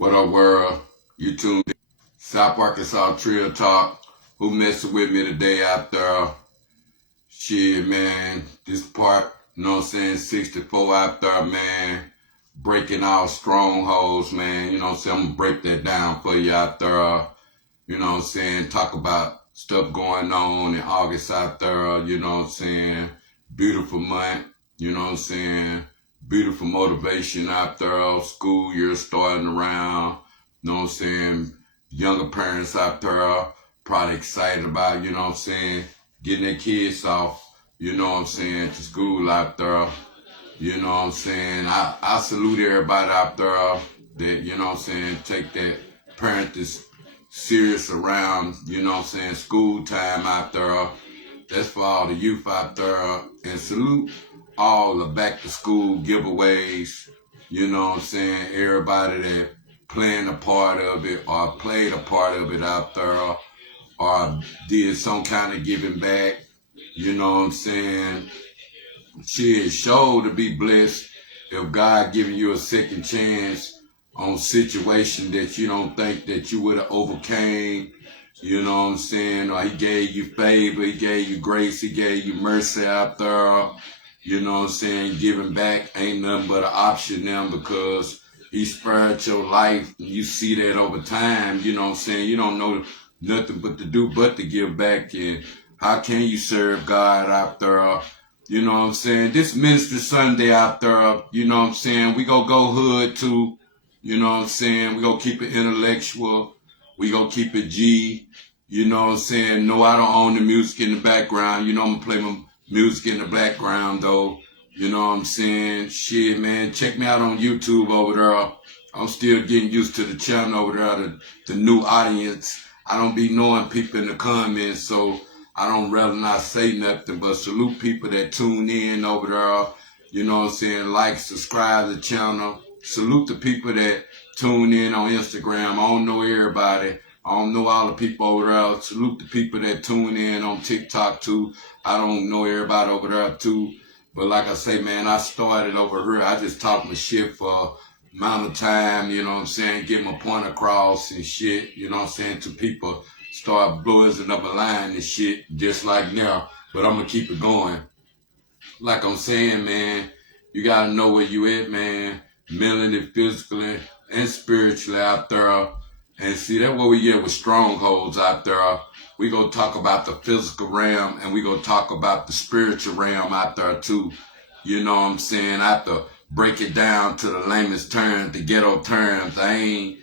What up, world? You tuned in. South Arkansas Trill Talk. Who messing with me today out there? Shit, man. This part, you know what I'm saying, 64 out there, man. Breaking out strongholds, man. You know what I'm saying? I'm gonna break that down for you out there. You know what I'm saying? Talk about stuff going on in August out there. You know what I'm saying? Beautiful month. You know what I'm saying? Beautiful motivation out there. School year starting around. You know what I'm saying? Younger parents out there probably excited about, you know what I'm saying, getting their kids off, you know what I'm saying, to school out there. You know what I'm saying? I salute everybody out there that, you know what I'm saying, take that parenting serious around, you know what I'm saying, school time out there. That's for all the youth out there. And salute all the back to school giveaways, you know what I'm saying, everybody that playing a part of it or played a part of it out there or did some kind of giving back, you know what I'm saying. Shit, sure to be blessed if God giving you a second chance on situation that you don't think that you would have overcame, you know what I'm saying, or he gave you favor, he gave you grace, he gave you mercy out there, you know what I'm saying. Giving back ain't nothing but an option now because he spared your life. You see that over time, you know what I'm saying. You don't know nothing but to do but to give back. And how can you serve God out there? You know what I'm saying? This Ministry Sunday out there, you know what I'm saying? We gonna go hood too, you know what I'm saying? We gonna keep it intellectual. We gonna keep it G, you know what I'm saying? No, I don't own the music in the background. You know I'm gonna play my music in the background though. You know what I'm saying? Shit, man, check me out on YouTube over there. I'm still getting used to the channel over there, the new audience. I don't be knowing people in the comments, so I don't rather not say nothing, but salute people that tune in over there. You know what I'm saying? Like, subscribe to the channel. Salute the people that tune in on Instagram. I don't know everybody. I don't know all the people over there. Salute the people that tune in on TikTok too. I don't know everybody over there too. But like I say, man, I started over here. I just talk my shit for amount of time, you know what I'm saying, get my point across and shit, you know what I'm saying, to people start blowing up a line and shit, just like now. But I'm going to keep it going. Like I'm saying, man, you got to know where you at, man, mentally, physically, and spiritually out there. And see, that's what we get with strongholds out there. We going to talk about the physical realm, and we going to talk about the spiritual realm out there, too. You know what I'm saying? I have to break it down to the lamest terms, the ghetto terms. I ain't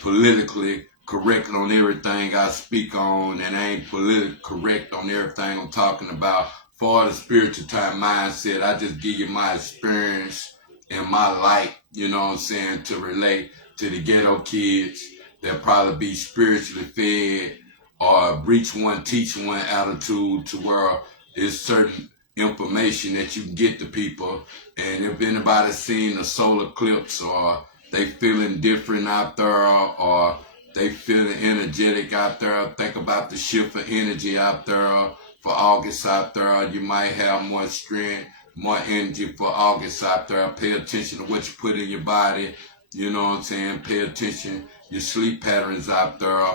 politically correct on everything I speak on, and I ain't politically correct on everything I'm talking about. For the spiritual type mindset, I just give you my experience and my light, you know what I'm saying, to relate to the ghetto kids that probably be spiritually fed or reach one, teach one attitude to where it's certain information that you can get to people. And if anybody seen a solar eclipse or they feeling different out there or they feeling energetic out there, think about the shift of energy out there for August out there. You might have more strength, more energy for August out there. Pay attention to what you put in your body. You know what I'm saying? Pay attention your sleep patterns out there.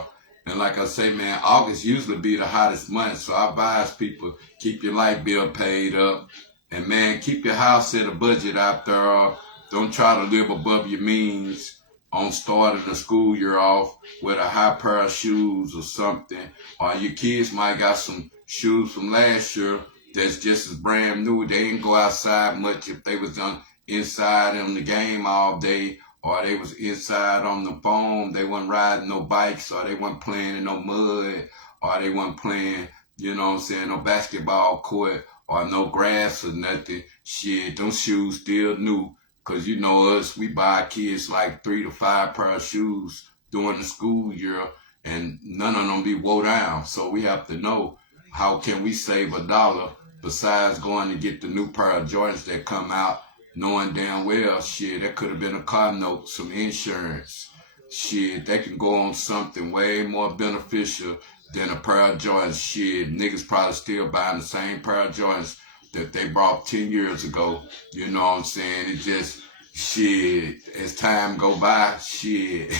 And like I say, man, August usually be the hottest month. So I advise people, keep your light bill paid up. And man, keep your house at a budget out there. Don't try to live above your means on starting the school year off with a high pair of shoes or something. Or your kids might got some shoes from last year that's just as brand new. They didn't go outside much if they was inside on the game all day, or they was inside on the phone. They wasn't riding no bikes, or they wasn't playing in no mud, or they wasn't playing, you know what I'm saying, no basketball court, or no grass or nothing. Shit, them shoes still new. Cause you know us, we buy kids like 3 to 5 pair of shoes during the school year, and none of them be wore down. So we have to know, how can we save $1 besides going to get the new pair of Jordans that come out, knowing damn well, shit, that could have been a car note, some insurance. Shit, they can go on something way more beneficial than a pair of Jordans. Shit, niggas probably still buying the same pair of Jordans that they bought 10 years ago. You know what I'm saying? It just, shit, as time go by, shit,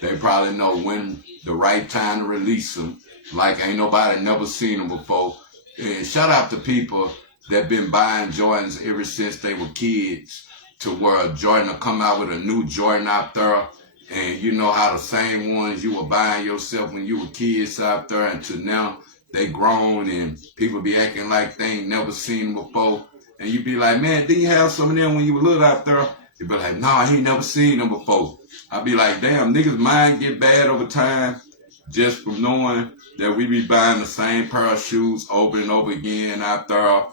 they probably know when the right time to release them. Like ain't nobody never seen them before. And shout out to people that been buying Jordans ever since they were kids, to where Jordan will come out with a new Jordan out there, and you know how the same ones you were buying yourself when you were kids out there, and to now they grown and people be acting like they ain't never seen them before. And you be like, man, did you have some of them when you were little out there? You be like, nah, I ain't never seen them before. I be like, damn, niggas' mind get bad over time just from knowing that we be buying the same pair of shoes over and over again out there,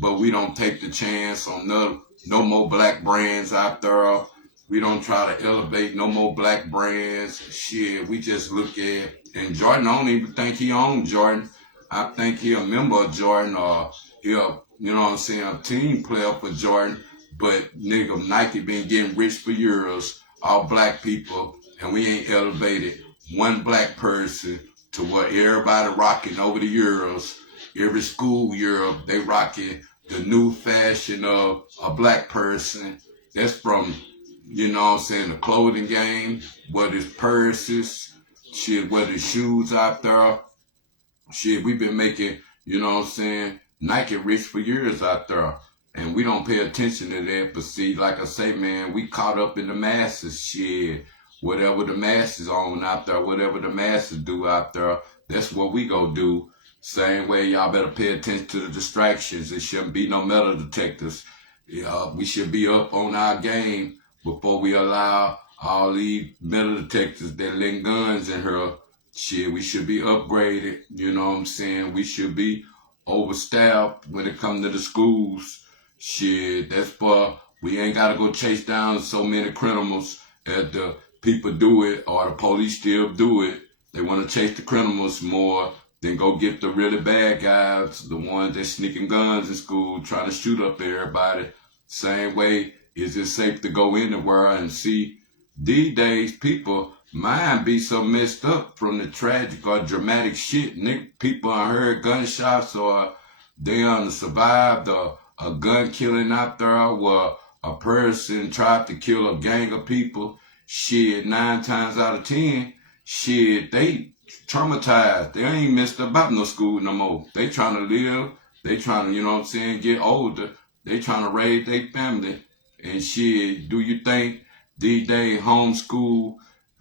but we don't take the chance on no more black brands out there. We don't try to elevate no more black brands. Shit, we just look at, and Jordan, I don't even think he owns Jordan. I think he a member of Jordan, or he a, you know what I'm saying, a team player for Jordan. But nigga, Nike been getting rich for years, all black people, and we ain't elevated one black person to what everybody rocking over the years. Every school year, they rocking the new fashion of a black person. That's from, you know what I'm saying, the clothing game, whether it's purses, shit, whether it's shoes out there. Shit, we've been making, you know what I'm saying, Nike rich for years out there. And we don't pay attention to that. But see, like I say, man, we caught up in the masses. Shit, whatever the masses own out there, whatever the masses do out there, that's what we go do. Same way, y'all better pay attention to the distractions. There shouldn't be no metal detectors. We should be up on our game before we allow all these metal detectors that link guns in here. Shit, we should be upgraded. You know what I'm saying? We should be overstaffed when it comes to the schools. Shit, that's for, we ain't got to go chase down so many criminals as the people do it, or the police still do it. They want to chase the criminals more than go get the really bad guys, the ones that sneaking guns in school, trying to shoot up everybody. Same way, is it safe to go anywhere and see? These days, people mind be so messed up from the tragic or dramatic shit. People heard gunshots, or they survived a gun killing out there where a person tried to kill a gang of people. Shit, 9 times out of 10, shit, they traumatized. They ain't messed about no school no more. They trying to live. They trying to, you know what I'm saying, get older. They trying to raise their family. And shit, do you think these days homeschool,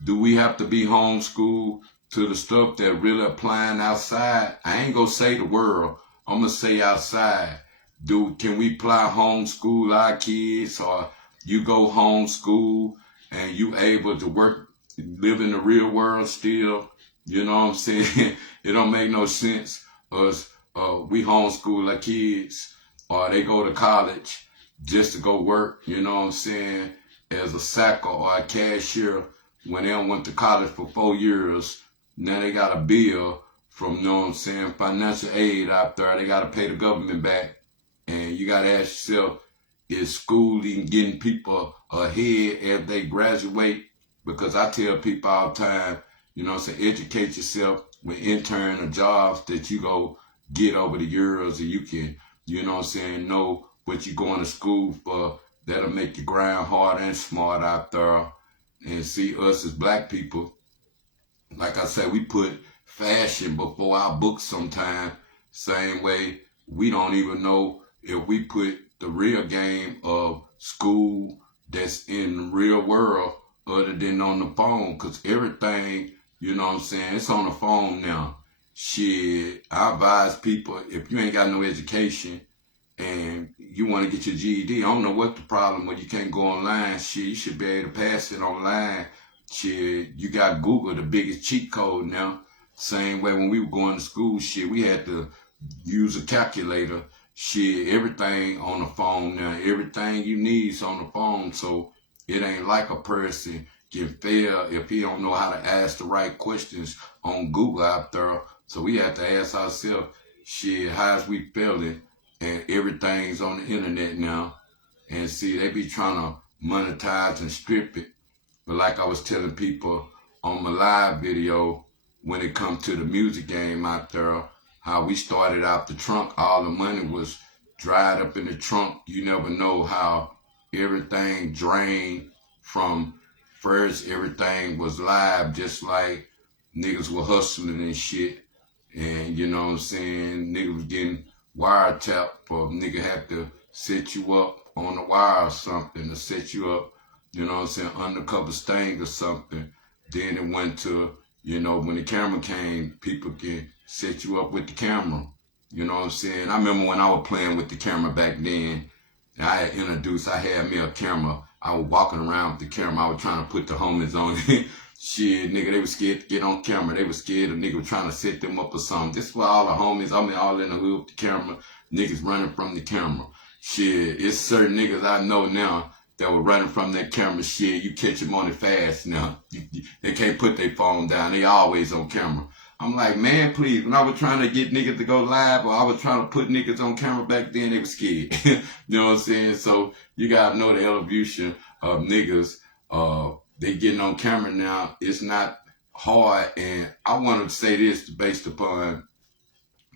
do we have to be homeschooled to the stuff that really applying outside? I ain't gonna say the world. I'm gonna say outside. Can we apply homeschool our kids, or you go homeschool and you able to work, live in the real world still? You know what I'm saying? It don't make no sense us we homeschool our kids, or they go to college just to go work, you know what I'm saying, as a sacker or a cashier when they went to college for 4 years. Now they got a bill from, you know what I'm saying, financial aid out there. They got to pay the government back. And you got to ask yourself, is schooling getting people ahead as they graduate? Because I tell people all the time, you know what I'm saying, educate yourself with intern or jobs that you go get over the years, and you can, you know what I'm saying, know what you're going to school for. That'll make you grind hard and smart out there. And see, us as black people, like I said, we put fashion before our books sometimes. Same way, we don't even know if we put the real game of school that's in the real world other than on the phone. Because everything, you know what I'm saying, it's on the phone now. Shit, I advise people, if you ain't got no education and you want to get your GED, I don't know what the problem when you can't go online. Shit, you should be able to pass it online. Shit, you got Google, the biggest cheat code now. Same way when we were going to school, shit, we had to use a calculator. Shit, everything on the phone now. Everything you need is on the phone. So it ain't like a person can fail if he don't know how to ask the right questions on Google out there. So we have to ask ourselves, shit, how's we failing? And everything's on the internet now. And see, they be trying to monetize and strip it. But like I was telling people on my live video, when it comes to the music game out there, how we started out the trunk, all the money was dried up in the trunk. You never know how everything drained from first. Everything was live, just like niggas were hustling and shit. And you know what I'm saying? Niggas was getting wiretapped, or nigga had to set you up on the wire or something, to set you up, you know what I'm saying, undercover sting or something. Then it went to, you know, when the camera came, people can set you up with the camera. You know what I'm saying? I remember when I was playing with the camera back then, I had me a camera. I was walking around with the camera. I was trying to put the homies on it. Shit, nigga, they were scared to get on camera. They were scared of nigga was trying to set them up or something. This is why all the homies, all in the hood with the camera, niggas running from the camera. Shit, it's certain niggas I know now that were running from that camera. Shit, you catch them on it fast now. They can't put their phone down. They always on camera. I'm like, man, please, when I was trying to get niggas to go live, or I was trying to put niggas on camera back then, they were scared. You know what I'm saying? So you gotta know the evolution of niggas. They getting on camera now. It's not hard. And I want to say this based upon,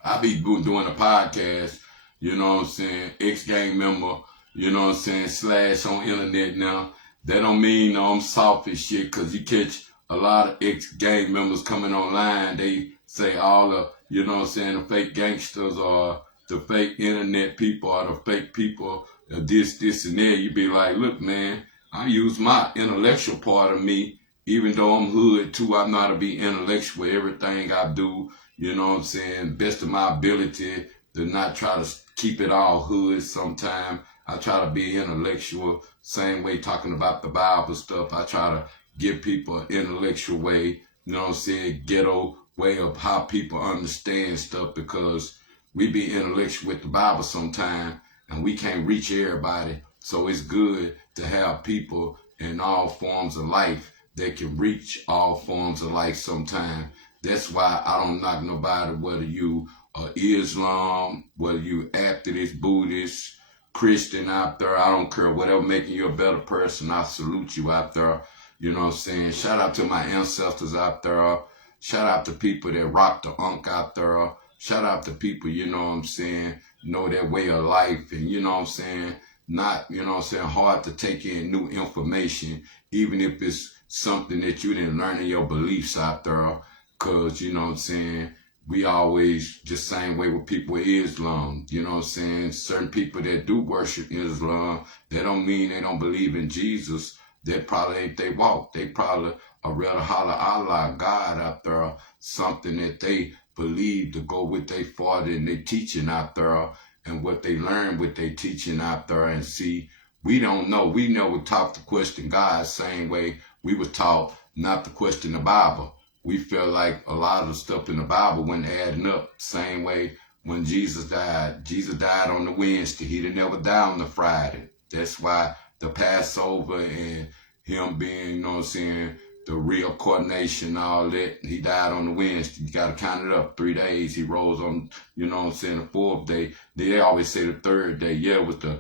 I be doing a podcast, you know what I'm saying, ex-gang member, you know what I'm saying, / on internet now. That don't mean I'm soft as shit, because you catch a lot of ex-gang members coming online. They say all the, you know what I'm saying, the fake gangsters, or the fake internet people, or the fake people, this, and that. You be like, look, man, I use my intellectual part of me, even though I'm hood too. I know how to be intellectual. Everything I do, you know what I'm saying, best of my ability, to not try to keep it all hood sometimes. I try to be intellectual, same way talking about the Bible stuff. I try to give people an intellectual way, you know what I'm saying, ghetto way of how people understand stuff, because we be intellectual with the Bible sometimes, and we can't reach everybody. So it's good to have people in all forms of life that can reach all forms of life sometimes. That's why I don't knock nobody, whether you are Islam, whether you Baptist, Buddhist, Christian out there. I don't care. Whatever making you a better person, I salute you out there. You know what I'm saying? Shout out to my ancestors out there. Shout out to people that rock the unk out there. Shout out to people, you know what I'm saying, know their way of life, and you know what I'm saying, not, you know what I'm saying, hard to take in new information, even if it's something that you didn't learn in your beliefs out there. Because, you know what I'm saying, we always just same way with people with Islam. You know what I'm saying? Certain people that do worship Islam, that don't mean they don't believe in Jesus. That probably ain't they walk. They probably are rather holler Allah, God out there, something that they believe to go with their father and their teaching out there, and what they learn with their teaching out there. And see, we don't know. We never taught to question God same way we were taught not to question the Bible. We feel like a lot of the stuff in the Bible wasn't adding up. Same way when Jesus died. Jesus died on the Wednesday. He didn't ever die on the Friday. That's why the Passover and him being, you know what I'm saying, the real coordination, all that, he died on the Wednesday. You got to count it up. 3 days. He rose on, you know what I'm saying, the fourth day. They always say the third day. Yeah, it was the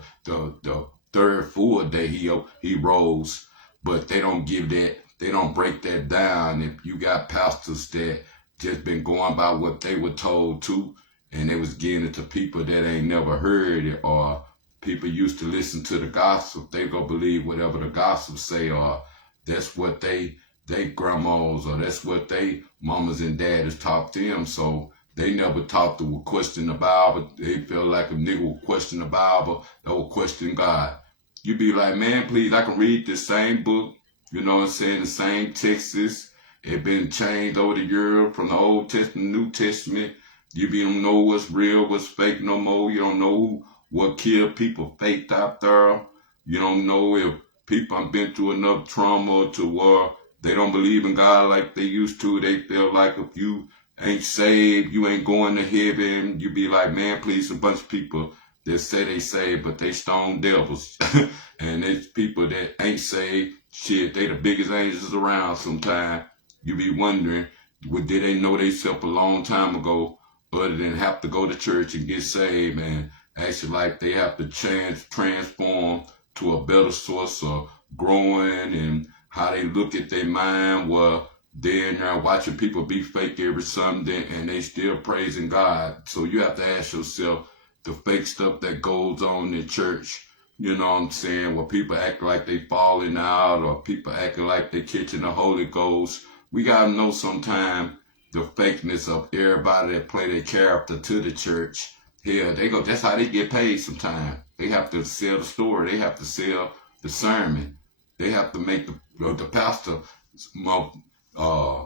third full day he rose. But they don't give that. They don't break that down. If you got pastors that just been going by what they were told to, and they was getting it to people that ain't never heard it, or people used to listen to the gossip, they go believe whatever the gossip say, or that's what they grandmas, or that's what they mamas and daddies taught them. So they never taught to question the Bible. They feel like a nigga will question the Bible, they will question God. You be like, man, please, I can read this same book. You know what I'm saying? The same texts. It been changed over the years from the Old Testament, New Testament. You don't know what's real, what's fake no more. You don't know what killed people faked out there. You don't know if people have been through enough trauma to where they don't believe in God like they used to. They feel like if you ain't saved, you ain't going to heaven. You be like, man, please, a bunch of people that say they saved, but they stone devils. And there's people that ain't saved. Shit, they the biggest angels around sometimes. You be wondering, did they know themselves a long time ago, other than have to go to church and get saved, and actually like they have to transform to a better source of growing, and how they look at their mind, where they're in there watching people be fake every Sunday and they still praising God. So you have to ask yourself, the fake stuff that goes on in church, you know what I'm saying, where people act like they falling out or people acting like they catching the Holy Ghost. We gotta know sometime the fakeness of everybody that play their character to the church. Hell, that's how they get paid sometimes. They have to sell the story. They have to sell the sermon. They have to make the pastor uh,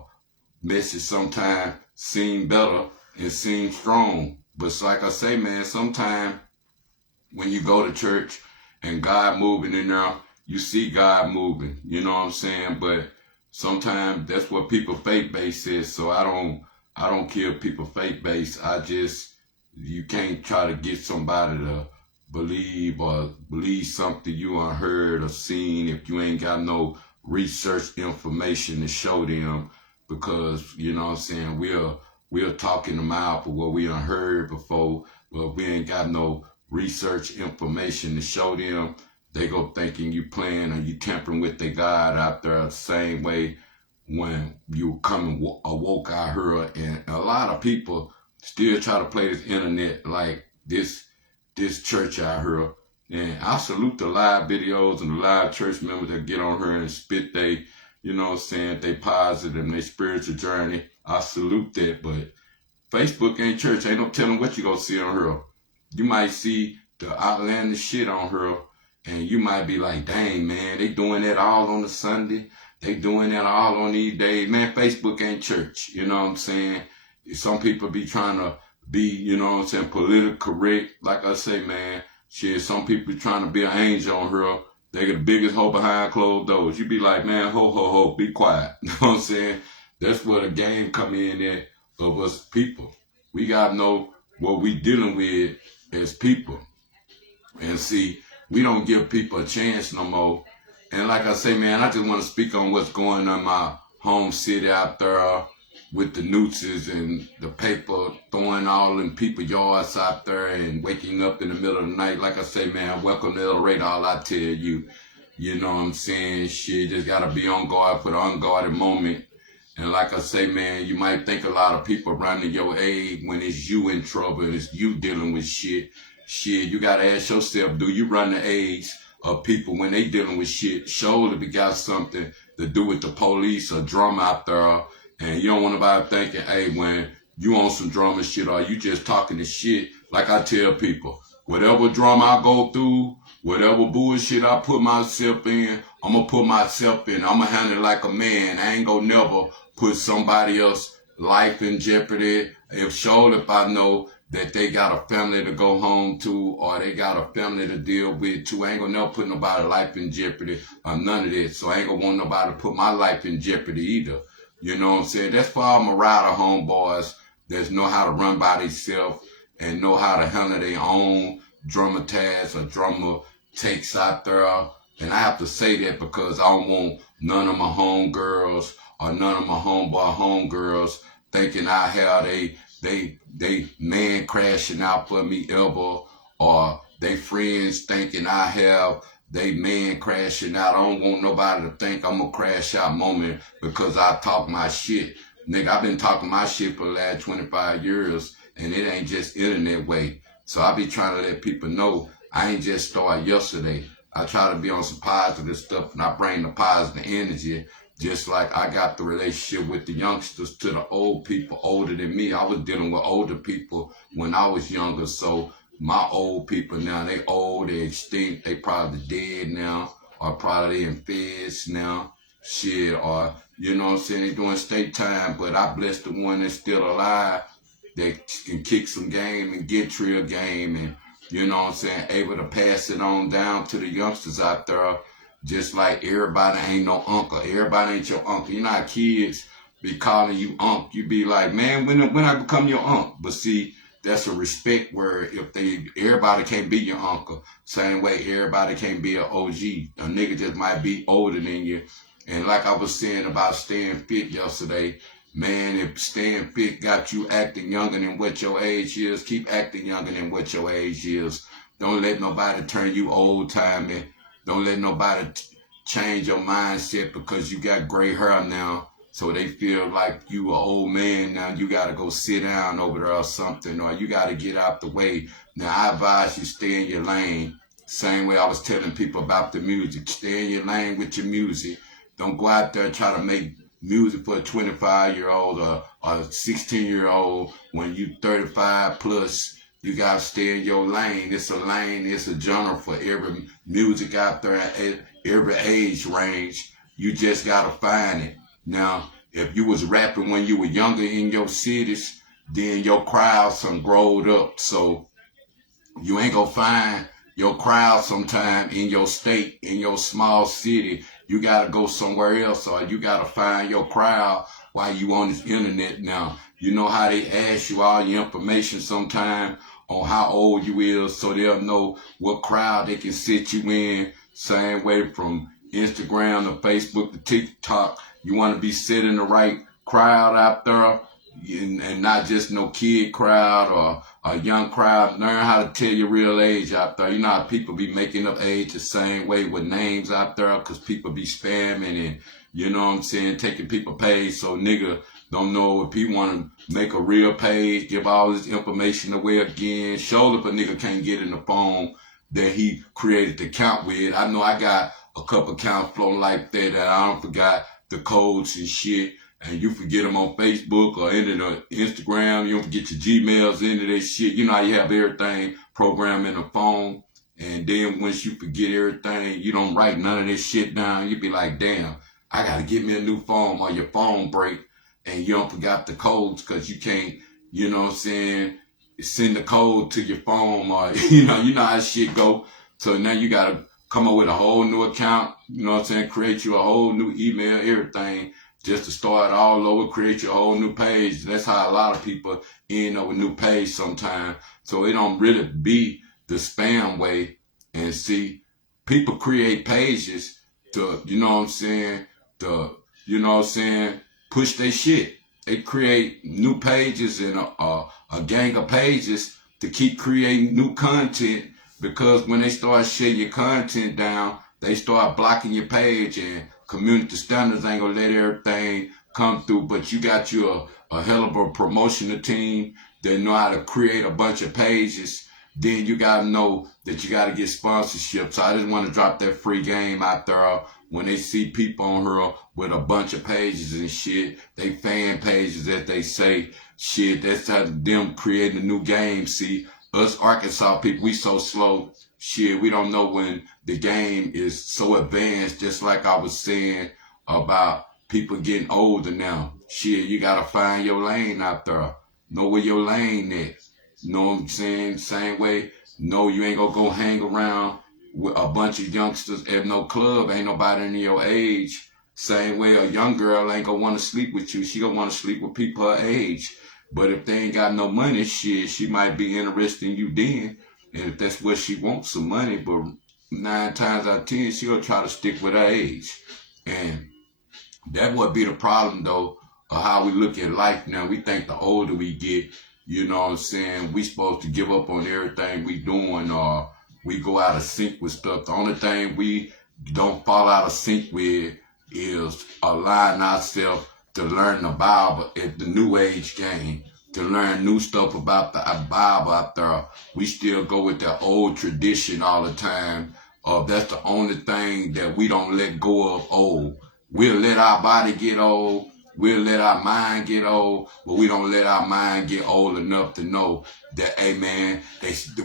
message sometimes seem better and seem strong. But it's like I say, man, sometimes when you go to church and God moving in there, you see God moving. You know what I'm saying? But sometimes that's what people faith base is. So I don't kill people faith base. You can't try to get somebody to believe something you unheard or seen if you ain't got no research information to show them, because you know what I'm saying, we're talking them out for what we unheard before, but we ain't got no research information to show them. They go thinking you playing or you tampering with their God out there the same way when you come awoke out here. And a lot of people still try to play this internet like this church out here. And I salute the live videos and the live church members that get on here and spit they, you know what I'm saying, they positive and their spiritual journey. I salute that, but Facebook ain't church. Ain't no telling what you gonna see on her. You might see the outlandish shit on her, and you might be like, dang, man, they doing that all on the Sunday. They doing that all on these days. Man, Facebook ain't church. You know what I'm saying? Some people be trying to be, you know what I'm saying, politically correct. Like I say, man, shit, some people trying to be an angel on her. They get the biggest hoe behind closed doors. You be like, man, ho, be quiet. You know what I'm saying? That's where the game come in there of us people. We got to know what we dealing with as people. And see, we don't give people a chance no more. And like I say, man, I just want to speak on what's going on in my home city out there with the nooses and the paper throwing all in people's yards out there and waking up in the middle of the night. Like I say, man, welcome to El Radar. All I tell you, you know what I'm saying? Shit, just got to be on guard for the unguarded moment. And like I say, man, you might think a lot of people running your aid when it's you in trouble and it's you dealing with shit. Shit, you got to ask yourself, do you run the aids of people when they dealing with shit? Surely if it got something to do with the police or drama out there, and you don't want nobody thinking, hey, when you on some drama shit or you just talking to shit. Like I tell people, whatever drama I go through, whatever bullshit I put myself in, I'm going to put myself in. I'm going to handle it like a man. I ain't going to never put somebody else's life in jeopardy. If I know that they got a family to go home to or they got a family to deal with too, I ain't gonna never put nobody's life in jeopardy or none of that. So I ain't gonna want nobody to put my life in jeopardy either. You know what I'm saying? That's for all my rider homeboys that know how to run by themselves and know how to handle their own dramatize or drama takes out there. And I have to say that because I don't want none of my homegirls or none of my homegirls thinking I have they man crashing out for me ever, or they friends thinking I have they man crashing out. I don't want nobody to think I'm a crash out moment because I talk my shit. Nigga, I've been talking my shit for the last 25 years, and it ain't just internet way. So I be trying to let people know I ain't just started yesterday. I try to be on some positive stuff, and I bring the positive energy. Just like I got the relationship with the youngsters to the old people older than me. I was dealing with older people when I was younger. So my old people now, they old, they extinct, they probably dead now, or probably in feds now. Shit, or, you know what I'm saying, they doing state time. But I bless the one that's still alive that can kick some game and get Trill game and, you know what I'm saying, able to pass it on down to the youngsters out there. Just like everybody ain't no uncle. Everybody ain't your uncle. You know how kids be calling you uncle. You be like, man, when I become your uncle? But see, that's a respect word. Everybody can't be your uncle. Same way everybody can't be an OG. A nigga just might be older than you. And like I was saying about staying fit yesterday, man, if staying fit got you acting younger than what your age is, keep acting younger than what your age is. Don't let nobody turn you old-timey. Don't let nobody change your mindset because you got gray hair now. So they feel like you an old man now. You got to go sit down over there or something, or you got to get out the way. Now, I advise you stay in your lane. Same way I was telling people about the music. Stay in your lane with your music. Don't go out there and try to make music for a 25-year-old or a 16-year-old when you 35 plus. You gotta stay in your lane. It's a lane, it's a genre for every music out there at every age range. You just gotta find it. Now, if you was rapping when you were younger in your cities, then your crowd some growed up. So you ain't gonna find your crowd sometime in your state, in your small city. You gotta go somewhere else, or you gotta find your crowd while you on this internet now. You know how they ask you all your information sometime on how old you is, so they'll know what crowd they can sit you in. Same way from Instagram to Facebook to TikTok. You want to be sitting the right crowd out there, and not just no kid crowd or a young crowd. Learn how to tell your real age out there. You know how people be making up age the same way with names out there, because people be spamming and, you know what I'm saying, taking people page. So nigga don't know if he want to make a real page, give all his information away again. Show if a nigga can't get in the phone that he created the account with. I know I got a couple accounts floating like that I don't forgot the codes and shit. And you forget them on Facebook or into the Instagram. You don't forget your Gmails into that shit. You know how you have everything programmed in the phone. And then once you forget everything, you don't write none of this shit down. You be like, damn, I got to get me a new phone, or your phone break. And you don't forgot the codes because you can't, you know what I'm saying, send the code to your phone, or, you know how shit go. So now you got to come up with a whole new account, you know what I'm saying, create you a whole new email, everything, just to start all over, create your whole new page. That's how a lot of people end up with a new page sometimes. So it don't really be the spam way. And see, people create pages to, you know what I'm saying, push their shit. They create new pages and a gang of pages to keep creating new content, because when they start shutting your content down, they start blocking your page, and community standards ain't gonna let everything come through. But you got you a hell of a promotional team that know how to create a bunch of pages. Then you gotta know that you gotta get sponsorship. So I just want to drop that free game out there. When they see people on here with a bunch of pages and shit, they fan pages that they say, shit, that's how them creating a new game. See, us Arkansas people, we so slow. Shit, we don't know when the game is so advanced, just like I was saying about people getting older now. Shit, you gotta find your lane out there. Know where your lane is. Know what I'm saying? Same way, no, you ain't gonna go hang around with a bunch of youngsters at no club. Ain't nobody in your age. Same way, a young girl ain't gonna want to sleep with you. She gonna want to sleep with people her age. But if they ain't got no money, shit, she might be interested in you then. And if that's what she wants, some money. But 9 times out of 10, she'll try to stick with her age. And that would be the problem, though, of how we look at life now. We think the older we get, you know what I'm saying, we supposed to give up on everything we doing, or we go out of sync with stuff. The only thing we don't fall out of sync with is allowing ourselves to learn the Bible at the New Age game, to learn new stuff about the Bible out there. We still go with that old tradition all the time. That's the only thing that we don't let go of old. We'll let our body get old. We'll let our mind get old, but we don't let our mind get old enough to know that, hey man,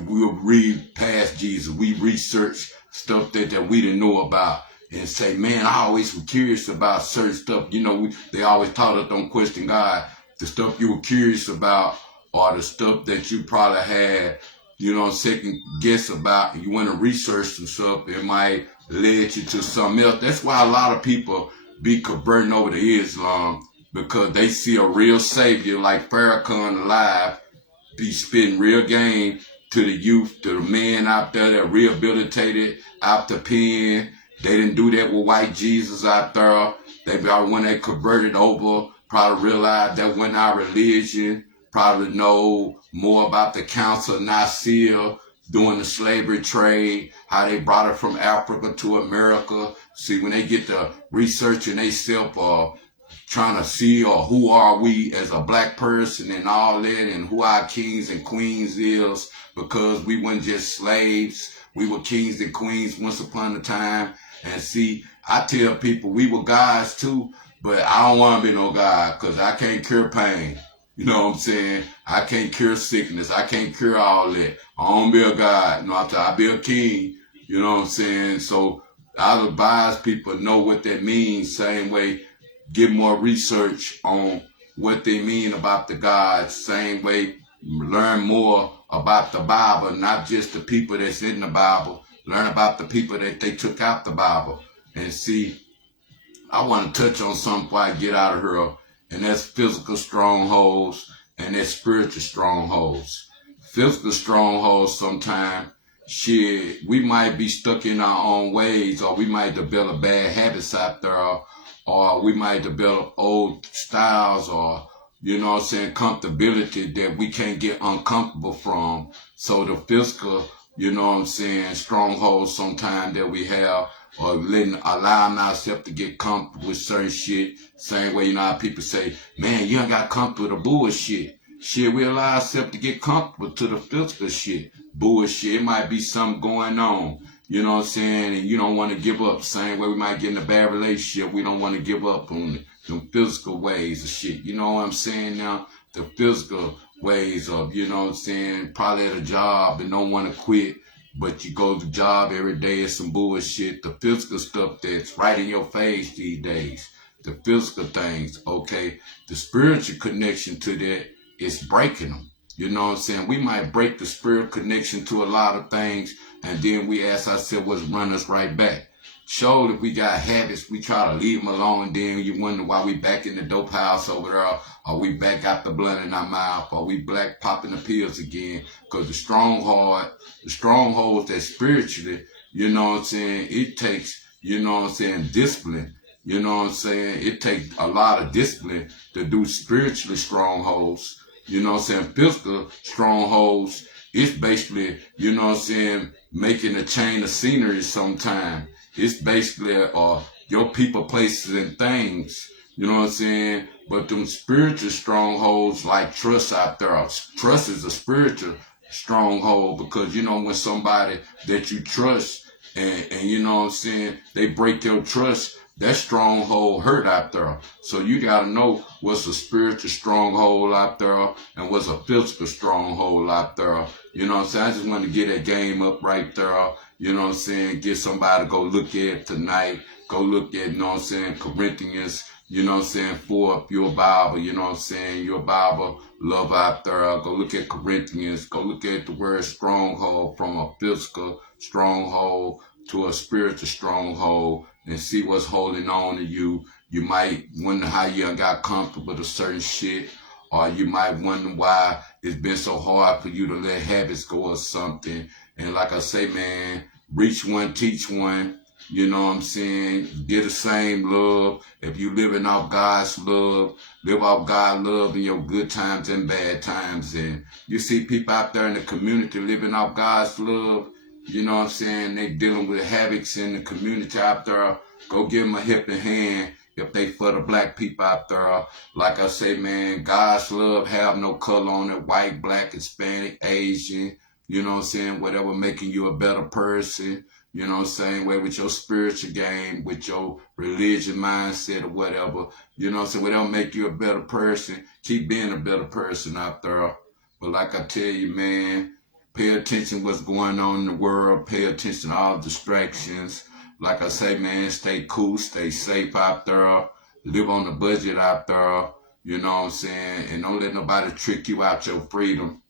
we'll read past Jesus. We research stuff that we didn't know about, and say, man, I always was curious about certain stuff. You know, they always taught us don't question God. The stuff you were curious about, or the stuff that you probably had, you know, second guess about, and you want to research some stuff, it might lead you to something else. That's why a lot of people be converting over to Islam, because they see a real savior like Farrakhan alive, be spitting real game to the youth, to the men out there that rehabilitated out the pen. They didn't do that with white Jesus out there. When they converted over, probably realized that wasn't our religion, probably know more about the Council of Nicaea, doing the slavery trade, how they brought it from Africa to America. See, when they get to researching themselves, trying to see, or who are we as a black person and all that, and who our kings and queens is, because we weren't just slaves. We were kings and queens once upon a time. And see, I tell people we were gods too, but I don't want to be no god because I can't cure pain. You know what I'm saying? I can't cure sickness. I can't cure all that. I don't be a god. No, I'll be a king. You know what I'm saying? So I advise people know what that means. Same way, get more research on what they mean about the gods. Same way, learn more about the Bible, not just the people that's in the Bible. Learn about the people that they took out the Bible. And see, I want to touch on something before I get out of here, and that's physical strongholds and that's spiritual strongholds. Physical strongholds sometimes, shit, we might be stuck in our own ways, or we might develop bad habits out there, or we might develop old styles, or, you know what I'm saying, comfortability that we can't get uncomfortable from. So the physical, you know what I'm saying, strongholds sometimes that we have, or allowing ourselves to get comfortable with certain shit. Same way, you know how people say, man, you ain't got comfortable with the bullshit. Shit, we allow ourselves to get comfortable to the physical shit. Bullshit, it might be something going on. You know what I'm saying? And you don't want to give up. Same way we might get in a bad relationship. We don't want to give up on the physical ways of shit. You know what I'm saying now? The physical ways of, you know what I'm saying, probably at a job and don't want to quit, but you go to the job every day, it's some bullshit. The physical stuff that's right in your face these days. The physical things, okay? The spiritual connection to that is breaking them. You know what I'm saying? We might break the spiritual connection to a lot of things, and then we ask ourselves what's running us right back. Sure, if we got habits, we try to leave them alone, and then you wonder why we back in the dope house over there, or we back got the blunt in our mouth, or we black popping the pills again. Because the strongholds that spiritually, you know what I'm saying, it takes, you know what I'm saying, discipline. You know what I'm saying? It takes a lot of discipline to do spiritually strongholds. You know what I'm saying? Physical strongholds, it's basically, you know what I'm saying, making a chain of scenery sometime. It's basically your people, places, and things. You know what I'm saying? But them spiritual strongholds like trust out there. Trust is a spiritual stronghold because, you know, when somebody that you trust and you know what I'm saying, they break your trust, that stronghold hurt out there. So you got to know what's a spiritual stronghold out there and what's a physical stronghold out there. You know what I'm saying? I just want to get that game up right there. You know what I'm saying? Get somebody to go look at it tonight. Go look at, you know what I'm saying, Corinthians, you know what I'm saying, 4 up your Bible, you know what I'm saying, your Bible, love out there. Go look at Corinthians. Go look at the word stronghold from a physical stronghold to a spiritual stronghold and see what's holding on to you. You might wonder how you got comfortable with a certain shit, or you might wonder why it's been so hard for you to let habits go or something. And like I say, man, reach one, teach one. You know what I'm saying? Get the same love. If you living off God's love, live off God's love in your good times and bad times. And you see people out there in the community living off God's love. You know what I'm saying? They dealing with havocs in the community out there. Go give them a helping hand if they for the black people out there. Like I say, man, God's love have no color on it. White, black, Hispanic, Asian. You know what I'm saying? Whatever making you a better person. You know what I'm saying? Whether with your spiritual game, with your religion mindset or whatever. You know what I'm saying? Whatever make you a better person. Keep being a better person out there. But like I tell you, man, pay attention what's going on in the world. Pay attention to all distractions. Like I say, man, stay cool, stay safe out there. Live on the budget out there. You know what I'm saying? And don't let nobody trick you out your freedom.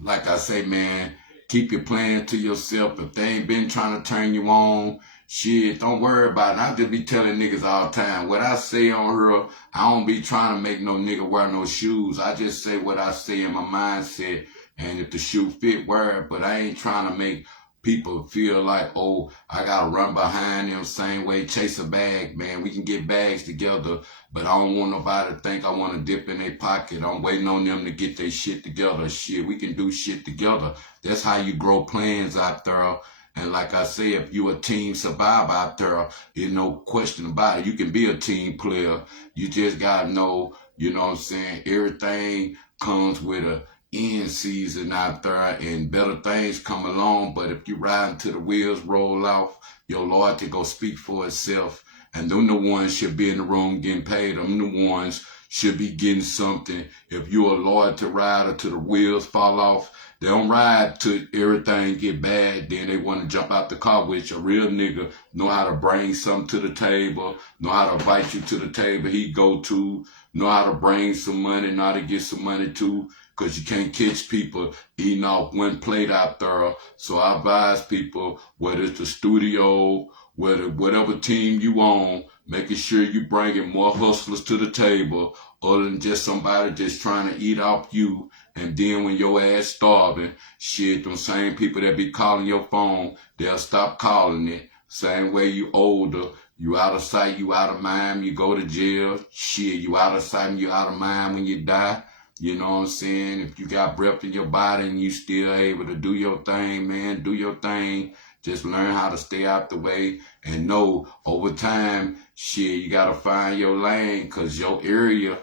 Like I say, man, keep your plan to yourself. If they ain't been trying to turn you on, shit, don't worry about it. I just be telling niggas all the time. What I say on her, I don't be trying to make no nigga wear no shoes. I just say what I say in my mindset. And if the shoe fit, wear it. But I ain't trying to make people feel like, oh, I got to run behind them same way, chase a bag, man. We can get bags together, but I don't want nobody to think I want to dip in their pocket. I'm waiting on them to get their shit together. Shit, we can do shit together. That's how you grow plans out there. And like I say, if you a team survivor out there, there's no question about it. You can be a team player. You just got to know, you know what I'm saying, everything comes with a end season out there and better things come along. But if you ride until the wheels roll off, your loyalty go speak for itself. And them the ones should be in the room getting paid. Them the ones should be getting something. If you're a loyalty rider till the wheels fall off, they don't ride till everything get bad. Then they want to jump out the car with you. A real nigga know how to bring something to the table, know how to invite you to the table he go to, know how to bring some money, know how to get some money too. Because you can't catch people eating off one plate out there. So I advise people, whether it's the studio, whatever team you on, making sure you bringing more hustlers to the table other than just somebody just trying to eat off you. And then when your ass starving, shit, them same people that be calling your phone, they'll stop calling it. Same way you older, you out of sight, you out of mind, you go to jail. Shit, you out of sight and you out of mind when you die. You know what I'm saying? If you got breath in your body and you still able to do your thing, man, do your thing. Just learn how to stay out the way and know over time, shit, you got to find your lane because your area,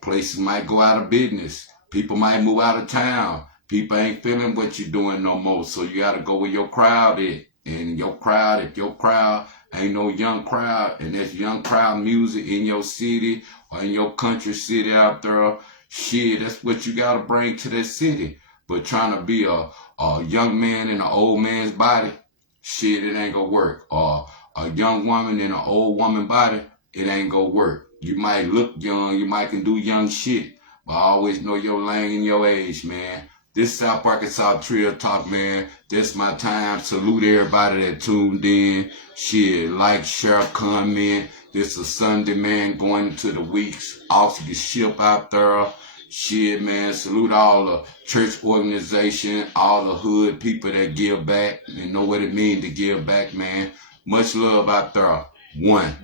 places might go out of business. People might move out of town. People ain't feeling what you're doing no more. So you got to go where your crowd is. And your crowd, if your crowd ain't no young crowd, and there's young crowd music in your city or in your country city out there, shit, that's what you got to bring to that city. But trying to be a young man in an old man's body, shit, it ain't gonna work. Or a young woman in an old woman body, it ain't gonna work. You might look young, you might can do young shit, but always know your lane and your age, man. This South Arkansas Trill Talk, man. This my time. Salute everybody that tuned in. Shit, like, share, comment. This is Sunday, man, going into the weeks. Off the ship out there. Shit, man, salute all the church organization, all the hood people that give back and know what it means to give back, man. Much love out there. One.